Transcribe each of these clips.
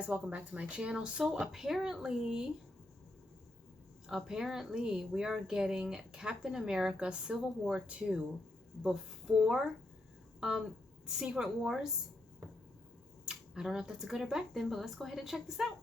guys, welcome back to my channel. So apparently we are getting Captain America Civil War 2 before Secret Wars. I don't know if that's a good or bad thing, but let's go ahead and check this out.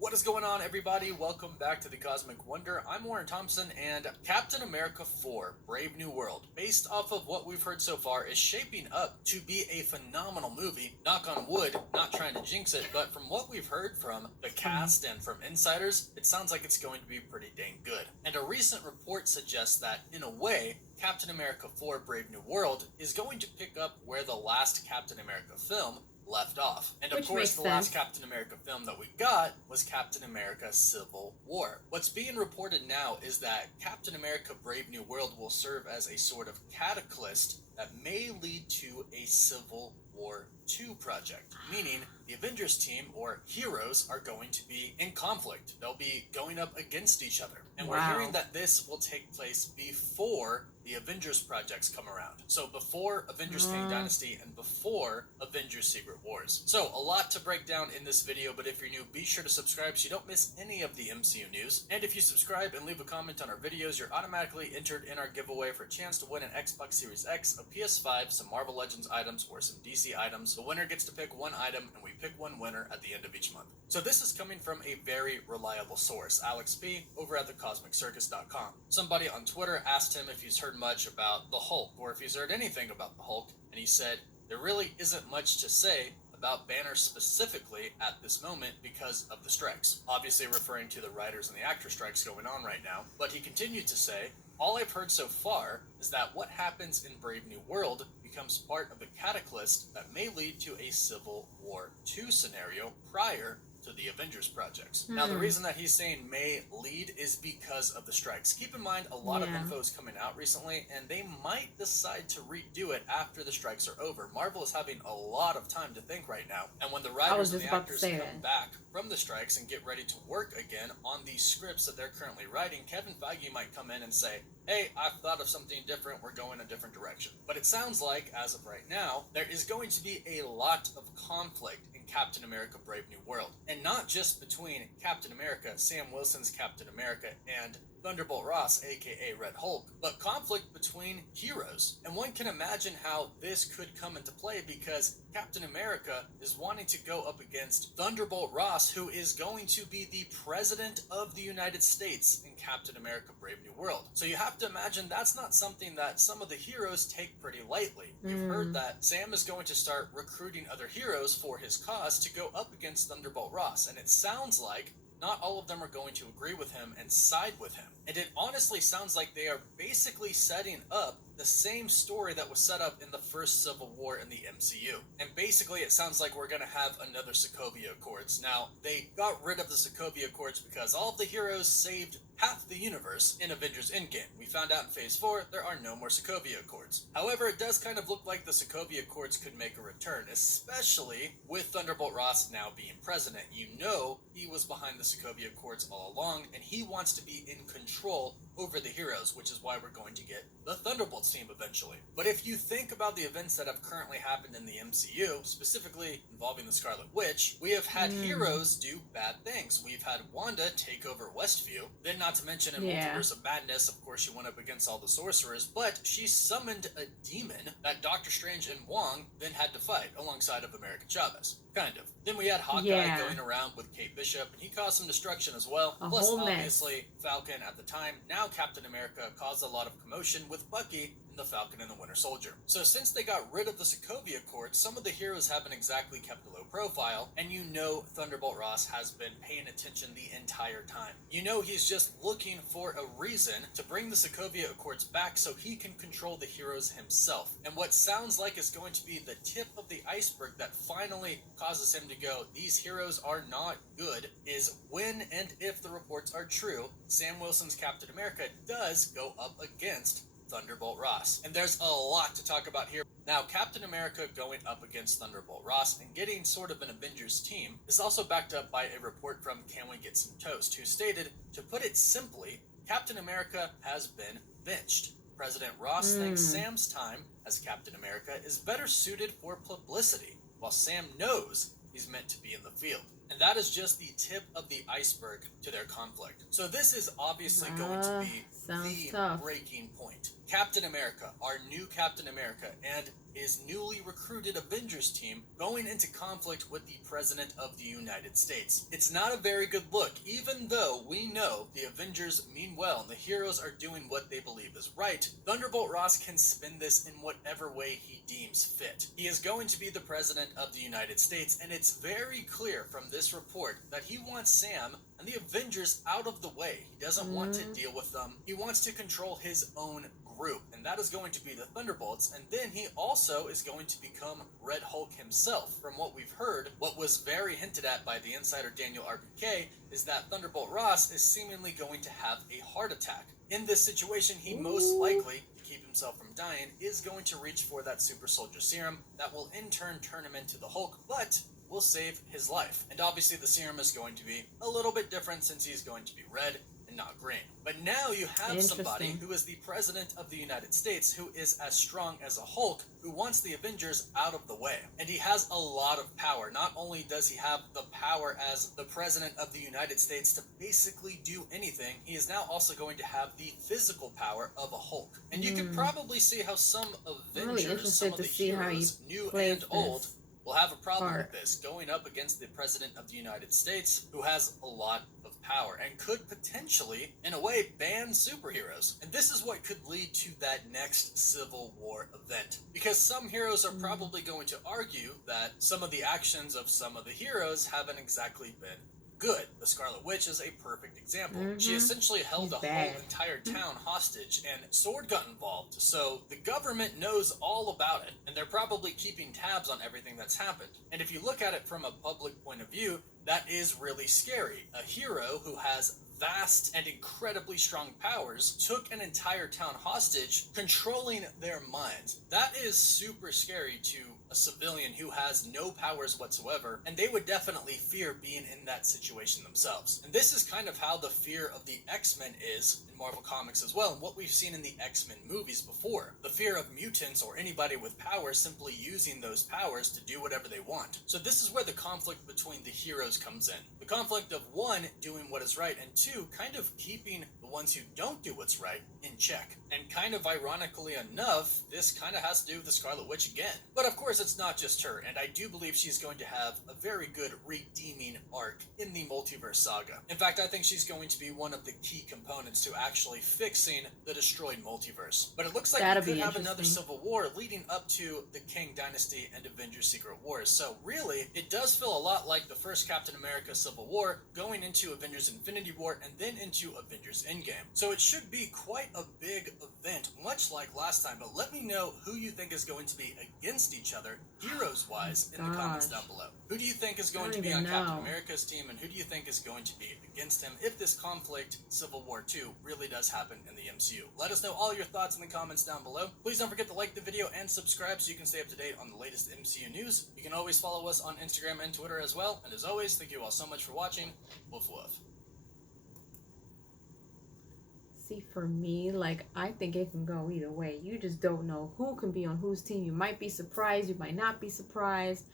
What is going on, everybody? Welcome back to the Cosmic Wonder. I'm Warren Thompson, and Captain America 4 Brave New World, based off of what we've heard so far, is shaping up to be a phenomenal movie. Knock on wood, not trying to jinx it, but from what we've heard from the cast and from insiders, it sounds like it's going to be pretty dang good. And a recent report suggests that, in a way, Captain America 4 Brave New World is going to pick up where the last Captain America film left off. And of course, the last Captain America film that we got was Captain America Civil War. What's being reported now is that Captain America Brave New World will serve as a sort of catalyst that may lead to a Civil War 2 project, meaning the Avengers team, or heroes, are going to be in conflict. They'll be going up against each other. And we're hearing that this will take place before the Avengers projects come around. So before Avengers Kang Dynasty and before Avengers Secret Wars. So a lot to break down in this video, but if you're new, be sure to subscribe so you don't miss any of the MCU news. And if you subscribe and leave a comment on our videos, you're automatically entered in our giveaway for a chance to win an Xbox Series X, a PS5, some Marvel Legends items, or some DC items. The winner gets to pick one item, and we pick one winner at the end of each month. So this is coming from a very reliable source, Alex B, over at thecosmiccircus.com. Somebody on Twitter asked him if he's heard much about the Hulk, or if he's heard anything about the Hulk, and he said, there really isn't much to say about Banner specifically at this moment because of the strikes. Obviously referring to the writers and the actor strikes going on right now, but he continued to say, all I've heard so far is that what happens in Brave New World becomes part of the catalyst that may lead to a Civil War 2 scenario prior to the Avengers projects. Now, the reason that he's saying may lead is because of the strikes. Keep in mind, a lot of info is coming out recently, and they might decide to redo it after the strikes are over. Marvel is having a lot of time to think right now, and when the writers and the actors come back from the strikes and get ready to work again on these scripts that they're currently writing, Kevin Feige might come in and say, hey, I've thought of something different, we're going a different direction. But it sounds like, as of right now, there is going to be a lot of conflict in Captain America Brave New World. And not just between Captain America, Sam Wilson's Captain America, and Thunderbolt Ross, aka Red Hulk, but conflict between heroes. And one can imagine how this could come into play because Captain America is wanting to go up against Thunderbolt Ross, who is going to be the President of the United States in Captain America Brave New World. So you have to imagine that's not something that some of the heroes take pretty lightly. You've heard that Sam is going to start recruiting other heroes for his cause to go up against Thunderbolt Ross, and it sounds like not all of them are going to agree with him and side with him. And it honestly sounds like they are basically setting up the same story that was set up in the first Civil War in the MCU. And basically it sounds like we're going to have another Sokovia Accords. Now, they got rid of the Sokovia Accords because all of the heroes saved half the universe in Avengers Endgame. We found out in Phase 4 there are no more Sokovia Accords. However, it does kind of look like the Sokovia Accords could make a return, especially with Thunderbolt Ross now being president. You know he was behind the Sokovia Accords all along, and he wants to be in control over the heroes, which is why we're going to get the Thunderbolts team eventually. But if you think about the events that have currently happened in the MCU, specifically involving the Scarlet Witch, we have had heroes do bad things. We've had Wanda take over Westview, then not to mention in Multiverse of Madness, of course she went up against all the sorcerers, but she summoned a demon that Doctor Strange and Wong then had to fight alongside of America Chavez. Kind of. Then we had Hawkeye going around with Kate Bishop, and he caused some destruction as well. Plus, obviously, Falcon at the time, now Captain America, caused a lot of commotion with Bucky in the Falcon and the Winter Soldier. So since they got rid of the Sokovia Accords, some of the heroes haven't exactly kept a low profile, and you know Thunderbolt Ross has been paying attention the entire time. You know he's just looking for a reason to bring the Sokovia Accords back so he can control the heroes himself. And what sounds like is going to be the tip of the iceberg that finally causes him to go, these heroes are not good, is when and if the reports are true, Sam Wilson's Captain America does go up against Thunderbolt Ross. And there's a lot to talk about here. Now, Captain America going up against Thunderbolt Ross and getting sort of an Avengers team is also backed up by a report from Can We Get Some Toast, who stated, to put it simply, Captain America has been benched. President Ross thinks Sam's time as Captain America is better suited for publicity, while Sam knows he's meant to be in the field. And that is just the tip of the iceberg to their conflict. So this is obviously going to be the breaking point. Captain America, our new Captain America, and his newly recruited Avengers team going into conflict with the President of the United States. It's not a very good look, even though we know the Avengers mean well and the heroes are doing what they believe is right. Thunderbolt Ross can spin this in whatever way he deems fit. He is going to be the President of the United States, and it's very clear from this report that he wants Sam and the Avengers out of the way. He doesn't want to deal with them. He wants to control his own group, and that is going to be the Thunderbolts, and then he also is going to become Red Hulk himself. From what we've heard, what was very hinted at by the insider Daniel RBK is that Thunderbolt Ross is seemingly going to have a heart attack. In this situation, he most likely, to keep himself from dying, is going to reach for that super soldier serum that will in turn turn him into the Hulk, but will save his life. And obviously the serum is going to be a little bit different since he's going to be red and not green. But now you have somebody who is the President of the United States who is as strong as a Hulk, who wants the Avengers out of the way. And he has a lot of power. Not only does he have the power as the President of the United States to basically do anything, he is now also going to have the physical power of a Hulk. And you can probably see how some Avengers, some of the heroes, new and old, will have a problem with this, going up against the President of the United States, who has a lot of power and could potentially, in a way, ban superheroes. And this is what could lead to that next Civil War event. Because some heroes are probably going to argue that some of the actions of some of the heroes haven't exactly been good. The Scarlet Witch is a perfect example. She essentially held a whole entire town hostage, and SWORD got involved. So the government knows all about it, and they're probably keeping tabs on everything that's happened. And if you look at it from a public point of view, that is really scary. A hero who has vast and incredibly strong powers took an entire town hostage, controlling their minds. That is super scary to a civilian who has no powers whatsoever, and they would definitely fear being in that situation themselves. And this is kind of how the fear of the X-Men is in Marvel Comics as well, and what we've seen in the X-Men movies before. The fear of mutants or anybody with powers simply using those powers to do whatever they want. So this is where the conflict between the heroes comes in. The conflict of one, doing what is right, and two, kind of keeping the ones who don't do what's right in check. And kind of ironically enough, this kind of has to do with the Scarlet Witch again. But of course it's not just her, and I do believe she's going to have a very good redeeming arc in the multiverse saga. In fact, I think she's going to be one of the key components to actually fixing the destroyed multiverse. But it looks like we could have another Civil War leading up to the King Dynasty and Avengers Secret Wars. So really, it does feel a lot like the first Captain America Civil War going into Avengers Infinity War and then into Avengers Endgame. So it should be quite a big event, much like last time. But let me know who you think is going to be against each other, heroes-wise, in the comments down below. Who do you think is going to be on Captain America's team, and who do you think is going to be against him if this conflict, Civil War 2, really does happen in the MCU? Let us know all your thoughts in the comments down below. Please don't forget to like the video and subscribe so you can stay up to date on the latest MCU news. You can always follow us on Instagram and Twitter as well. And as always, thank you all so much for watching. Woof woof. See, for me, like, I think it can go either way. You just don't know who can be on whose team. You might be surprised. You might not be surprised.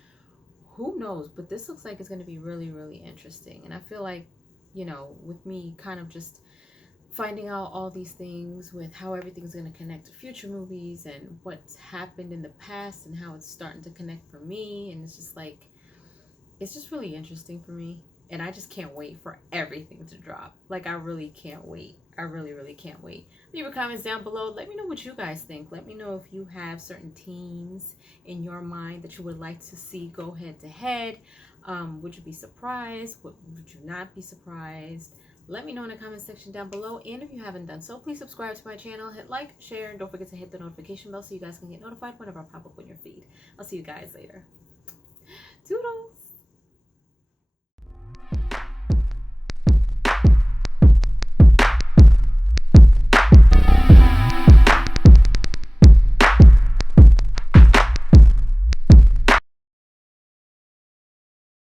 Who knows? But this looks like it's going to be really, really interesting. And I feel like, you know, with me kind of just finding out all these things with how everything's going to connect to future movies and what's happened in the past and how it's starting to connect for me. And it's just like, it's just really interesting for me. And I just can't wait for everything to drop. Like, I really can't wait. I really, really can't wait. Leave your comments down below. Let me know what you guys think. Let me know if you have certain teams in your mind that you would like to see go head to head. Would you be surprised? Would you not be surprised? Let me know in the comment section down below. And if you haven't done so, please subscribe to my channel. Hit like, share, and don't forget to hit the notification bell so you guys can get notified whenever I pop up on your feed. I'll see you guys later. Toodles!